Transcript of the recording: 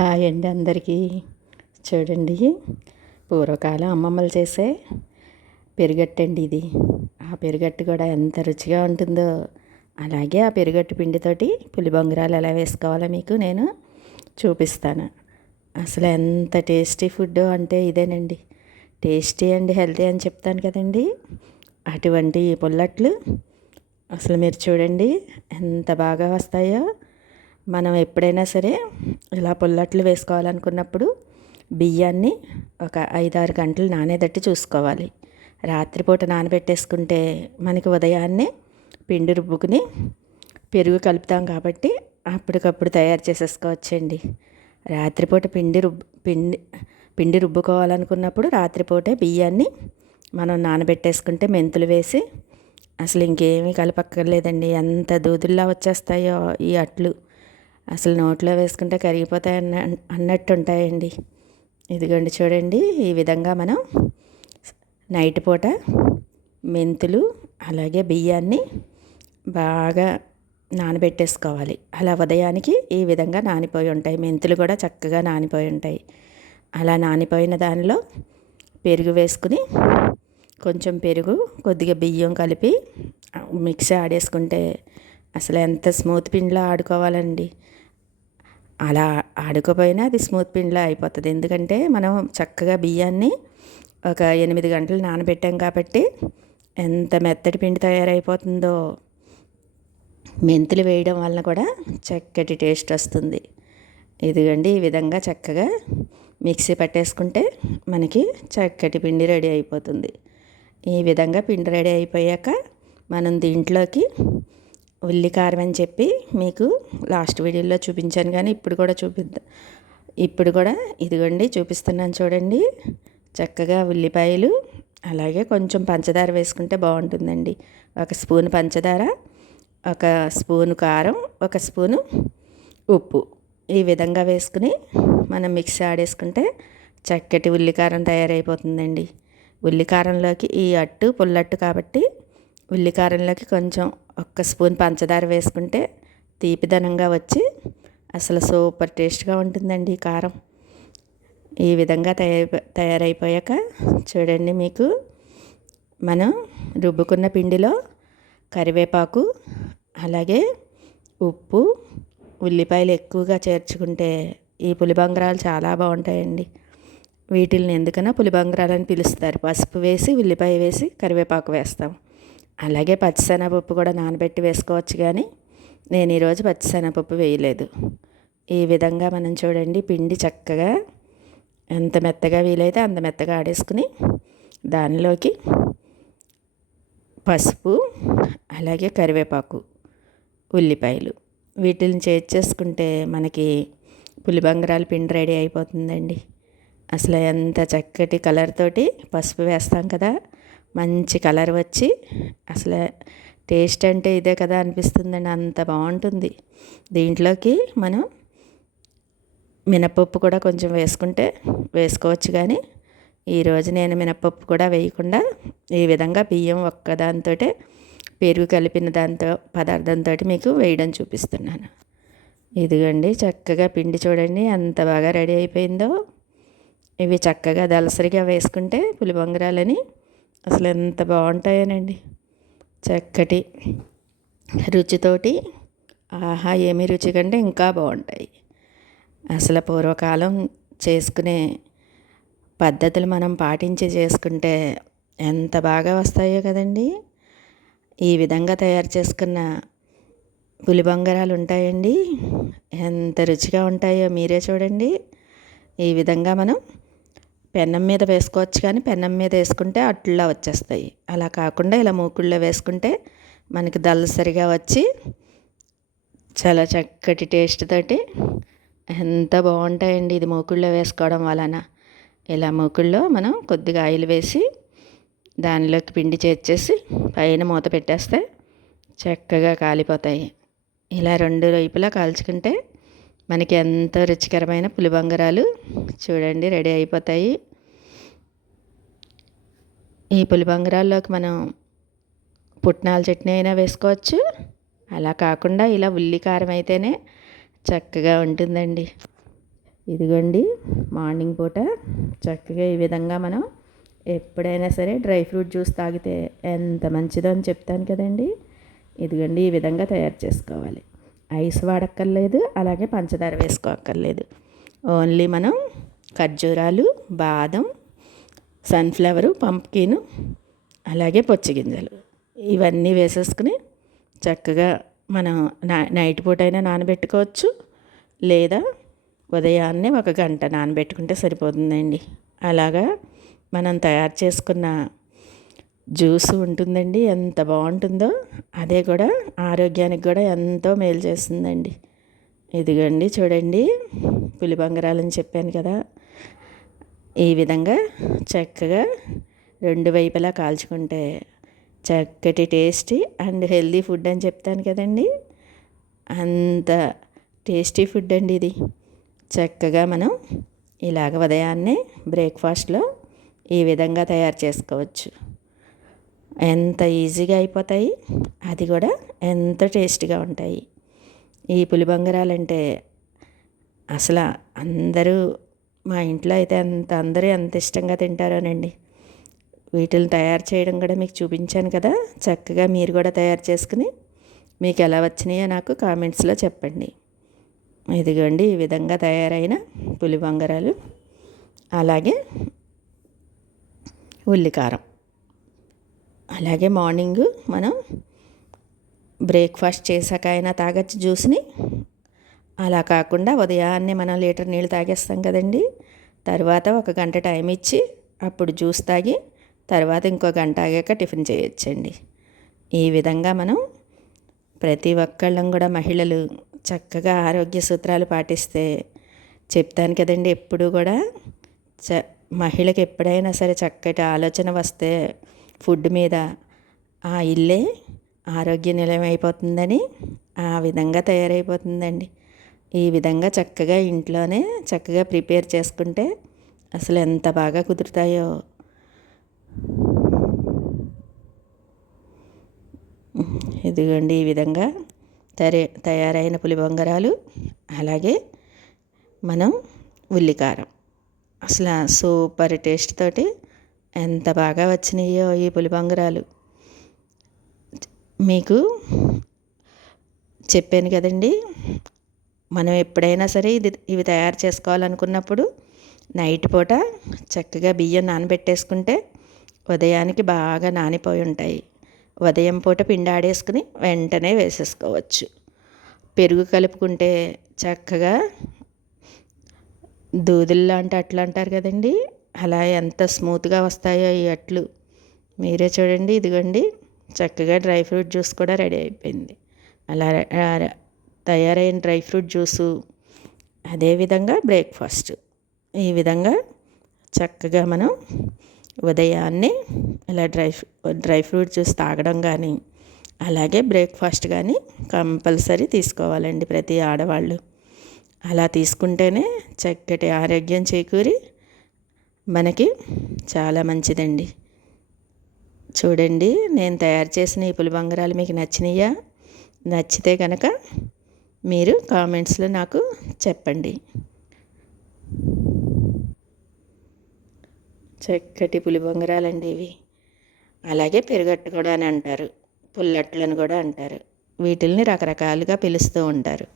Hi అండి అందరికీ. చూడండి, పూర్వకాలం అమ్మమ్మలు చేసే పెరుగట్టండి ఇది. ఆ పెరుగట్టు కూడా ఎంత రుచిగా ఉంటుందో. అలాగే ఆ పెరుగట్టు పిండితోటి పులిబొంగరాలు ఎలా వేసుకోవాలో మీకు నేను చూపిస్తాను. అసలు ఎంత టేస్టీ ఫుడ్ అంటే ఇదేనండి. టేస్టీ అండ్ హెల్తీ అని చెప్తాను కదండి. అటువంటి పుల్లట్లు అసలు మీరు చూడండి ఎంత బాగా వస్తాయో. మనం ఎప్పుడైనా సరే ఇలా పుల్లట్లు వేసుకోవాలనుకున్నప్పుడు బియ్యాన్ని ఒక 5-6 గంటలు నానేదట్టి చూసుకోవాలి. రాత్రిపూట నానబెట్టేసుకుంటే మనకి ఉదయాన్నే పిండి రుబ్బుకుని పెరుగు కలుపుతాం కాబట్టి అప్పటికప్పుడు తయారు చేసేసుకోవచ్చండి. రాత్రిపూట పిండి రుబ్బుకోవాలనుకున్నప్పుడు రాత్రిపూటే బియ్యాన్ని మనం నానబెట్టేసుకుంటే మెంతులు వేసి అసలు ఇంకేమీ కలపక్కర్లేదండి. ఎంత దూదుల్లా వచ్చేస్తాయో ఈ అట్లు. అసలు నోట్లో వేసుకుంటే కరిగిపోతాయి అన్నట్టు ఉంటాయండి. ఇదిగోండి చూడండి, ఈ విధంగా మనం నైట్ పూట మెంతులు అలాగే బియ్యాన్ని బాగా నానబెట్టేసుకోవాలి. అలా ఉదయానికి ఈ విధంగా నానిపోయి ఉంటాయి. మెంతులు కూడా చక్కగా నానిపోయి ఉంటాయి. అలా నానిపోయిన దానిలో పెరుగు వేసుకుని కొంచెం పెరుగు కొద్దిగా బియ్యం కలిపి మిక్సీ ఆడేసుకుంటే అసలు ఎంత స్మూత్ పిండిలా ఆడుకోవాలండి. అలా ఆడుకోపోయినా అది స్మూత్ పిండిలా అయిపోతుంది. ఎందుకంటే మనం చక్కగా బియ్యాన్ని ఒక 8 గంటలు నానబెట్టాం కాబట్టి ఎంత మెత్తటి పిండి తయారైపోతుందో. మెంతులు వేయడం వలన కూడా చక్కటి టేస్ట్ వస్తుంది. ఇదిగోండి, ఈ విధంగా చక్కగా మిక్సీ పట్టేసుకుంటే మనకి చక్కటి పిండి రెడీ అయిపోతుంది. ఈ విధంగా పిండి రెడీ అయిపోయాక మనం దీంట్లోకి ఉల్లికారం అని చెప్పి మీకు లాస్ట్ వీడియోలో చూపించాను, కానీ ఇప్పుడు కూడా ఇదిగోండి చూపిస్తున్నాను చూడండి. చక్కగా ఉల్లిపాయలు అలాగే కొంచెం పంచదార వేసుకుంటే బాగుంటుందండి. 1 స్పూన్ పంచదార, 1 స్పూను కారం, 1 స్పూను ఉప్పు ఈ విధంగా వేసుకుని మనం మిక్సీ ఆడేసుకుంటే చక్కటి ఉల్లికారం తయారైపోతుందండి. ఉల్లికారంలోకి ఈ అట్టు పుల్లట్టు కాబట్టి ఉల్లికారంలోకి కొంచెం 1 స్పూన్ పంచదార వేసుకుంటే తీపిదనంగా వచ్చి అసలు సూపర్ టేస్ట్గా ఉంటుందండి ఈ కారం. ఈ విధంగా తయారైపోయాక చూడండి, మీకు మనం రుబ్బుకున్న పిండిలో కరివేపాకు అలాగే ఉప్పు ఉల్లిపాయలు ఎక్కువగా చేర్చుకుంటే ఈ పులిబంగరాలు చాలా బాగుంటాయండి. వీటిల్ని ఎందుకన్నా పులిబంగరాలని పిలుస్తారు. పసుపు వేసి ఉల్లిపాయ వేసి కరివేపాకు వేస్తాం. అలాగే పచ్చిశనగపప్పు కూడా నానబెట్టి వేసుకోవచ్చు, కానీ నేను ఈరోజు పచ్చిశనగపప్పు వేయలేదు. ఈ విధంగా మనం చూడండి పిండి చక్కగా ఎంత మెత్తగా వీలైతే అంత మెత్తగా ఆడేసుకుని దానిలోకి పసుపు అలాగే కరివేపాకు ఉల్లిపాయలు వీటిని చేర్చేసుకుంటే మనకి పులిబంగరాలు పిండి రెడీ అయిపోతుందండి. అసలు ఎంత చక్కటి కలర్ తోటి పసుపు వేస్తాం కదా, మంచి కలర్ వచ్చి అసలు టేస్ట్ అంటే ఇదే కదా అనిపిస్తుందండి. అంత బాగుంటుంది. దీంట్లోకి మనం మినపప్పు కూడా కొంచెం వేసుకోవచ్చు, కానీ ఈరోజు నేను మినపప్పు కూడా వేయకుండా ఈ విధంగా బియ్యం ఒక్కదాంతో పెరుగు కలిపిన పదార్థంతో మీకు వేయడం చూపిస్తున్నాను. ఇదిగోండి చక్కగా పిండి చూడండి ఎంత బాగా రెడీ అయిపోయిందో. ఇవి చక్కగా దలసరిగా వేసుకుంటే పులిబొంగరాలని అసలు ఎంత బాగుంటాయోనండి. చక్కటి రుచితోటి ఆహా ఏమి రుచి కంటే ఇంకా బాగుంటాయి. అసలు పూర్వకాలం చేసుకునే పద్ధతులు మనం పాటించి చేసుకుంటే ఎంత బాగా వస్తాయో కదండి. ఈ విధంగా తయారు చేసుకున్న పులిబొంగరాలు ఉంటాయండి, ఎంత రుచిగా ఉంటాయో మీరే చూడండి. ఈ విధంగా మనం పెన్నం మీద వేసుకోవచ్చు, కానీ పెన్నం మీద వేసుకుంటే అట్లా వచ్చేస్తాయి. అలా కాకుండా ఇలా మూకుళ్ళో వేసుకుంటే మనకి దళసరిగా వచ్చి చాలా చక్కటి టేస్ట్ తోటి ఎంత బాగుంటాయండి. ఇది మూకుళ్ళో వేసుకోవడం వలన ఇలా మూకుళ్ళో మనం కొద్దిగా ఆయిల్ వేసి దానిలోకి పిండి చేర్చేసి పైన మూత పెట్టేస్తే చక్కగా కాలిపోతాయి. ఇలా 2 వైపులా కాల్చుకుంటే మనకి ఎంతో రుచికరమైన పులిబొంగరాలు చూడండి రెడీ అయిపోతాయి. ఈ పులిబొంగరాల్లోకి మనం పుట్నాల చట్నీ అయినా వేసుకోవచ్చు. అలా కాకుండా ఇలా ఉల్లి కారం అయితేనే చక్కగా ఉంటుందండి. ఇదిగోండి మార్నింగ్ పూట చక్కగా ఈ విధంగా మనం ఎప్పుడైనా సరే డ్రై ఫ్రూట్ జ్యూస్ తాగితే ఎంత మంచిదో అని చెప్తాను కదండి. ఇదిగోండి ఈ విధంగా తయారు చేసుకోవాలి. ఐస్ వాడక్కర్లేదు, అలాగే పంచదార వేసుకోక్కర్లేదు. ఓన్లీ మనం ఖర్జూరాలు, బాదం, సన్ఫ్లవరు, పంప్కిన్, అలాగే పొచ్చిగింజలు ఇవన్నీ వేసేసుకుని చక్కగా మనం నైట్ పూట అయినా నానబెట్టుకోవచ్చు, లేదా ఉదయాన్నే 1 గంట నానబెట్టుకుంటే సరిపోతుందండి. అలాగా మనం తయారు చేసుకున్న జ్యూస్ ఉంటుందండి, ఎంత బాగుంటుందో. అదే కూడా ఆరోగ్యానికి కూడా ఎంతో మేలు చేస్తుందండి. ఇదిగోండి చూడండి, పులిబంగరాలని చెప్పాను కదా, ఈ విధంగా చక్కగా 2 వైపులా కాల్చుకుంటే చక్కటి టేస్టీ అండ్ హెల్దీ ఫుడ్ అని చెప్తాను కదండి. అంత టేస్టీ ఫుడ్ అండి ఇది. చక్కగా మనం ఇలాగ ఉదయాన్నే బ్రేక్ఫాస్ట్లో ఈ విధంగా తయారు చేసుకోవచ్చు. ఎంత ఈజీగా అయిపోతాయి, అది కూడా ఎంత టేస్టీగా ఉంటాయి. ఈ పులిబంగరాలంటే అసలు అందరూ మా ఇంట్లో అయితే అందరూ ఎంత ఇష్టంగా తింటారోనండి. వీటిని తయారు చేయడం కూడా మీకు చూపించాను కదా. చక్కగా మీరు కూడా తయారు చేసుకుని మీకు ఎలా వచ్చినాయో నాకు కామెంట్స్లో చెప్పండి. ఇదిగోండి ఈ విధంగా తయారైన పులిబంగరాలు, అలాగే ఉల్లికారం. అలాగే మార్నింగ్ మనం బ్రేక్ఫాస్ట్ చేశాక అయినా తాగొచ్చు జ్యూస్ని. అలా కాకుండా ఉదయాన్నే మనం లీటర్ నీళ్ళు తాగేస్తాం కదండి. తర్వాత 1 గంట టైం ఇచ్చి అప్పుడు జ్యూస్ తాగి తర్వాత ఇంకో గంట ఆగాక టిఫిన్ చేయొచ్చండి. ఈ విధంగా మనం ప్రతి ఒక్కళ్ళం కూడా మహిళలు చక్కగా ఆరోగ్య సూత్రాలు పాటిస్తే, చెప్తాను కదండి ఎప్పుడు కూడా మహిళకి ఎప్పుడైనా సరే చక్కటి ఆలోచన వస్తే ఫుడ్ మీద, ఆ ఇల్లే ఆరోగ్య నిలయం అయిపోతుందని ఆ విధంగా తయారైపోతుందండి. ఈ విధంగా చక్కగా ఇంట్లోనే చక్కగా ప్రిపేర్ చేసుకుంటే అసలు ఎంత బాగా కుదురుతాయో. ఇదిగోండి ఈ విధంగా తయారైన పులిబంగరాలు, అలాగే మనం ఉల్లికారం, అసలు సూపర్ టేస్ట్ తోటి ఎంత బాగా వచ్చినాయో ఈ పులిబంగరాలు. మీకు చెప్పాను కదండి, మనం ఎప్పుడైనా సరే ఇవి తయారు చేసుకోవాలనుకున్నప్పుడు నైట్ పూట చక్కగా బియ్యం నానబెట్టేసుకుంటే ఉదయానికి బాగా నానిపోయి ఉంటాయి. ఉదయం పూట పిండి ఆడేసుకుని వెంటనే వేసేసుకోవచ్చు. పెరుగు కలుపుకుంటే చక్కగా దూదుల్లాంటి అట్లు అంటారు కదండి, అలా ఎంత స్మూత్గా వస్తాయో ఈ అట్లు. మీరే చూడండి. ఇదిగోండి చక్కగా డ్రై ఫ్రూట్ జ్యూస్ కూడా రెడీ అయిపోయింది. అలా తయారైన డ్రై ఫ్రూట్ జ్యూసు, అదేవిధంగా బ్రేక్ఫాస్ట్, ఈ విధంగా చక్కగా మనం ఉదయాన్నే ఇలా డ్రై ఫ్రూట్ జ్యూస్ తాగడం కానీ, అలాగే బ్రేక్ఫాస్ట్ కానీ కంపల్సరీ తీసుకోవాలండి ప్రతి ఆడవాళ్ళు. అలా తీసుకుంటేనే చక్కటి ఆరోగ్యం చేకూరి మనకి చాలా మంచిదండి. చూడండి, నేను తయారు చేసిన ఈ పులిబంగరాలు మీకు నచ్చినాయా? నచ్చితే కనుక మీరు కామెంట్స్లో నాకు చెప్పండి. చక్కటి పులిబంగరాలండి ఇవి. అలాగే పెరుగట్టు కూడా అని అంటారు, పుల్లట్లు అని కూడా అంటారు. వీటిల్ని రకరకాలుగా పిలుస్తూ ఉంటారు.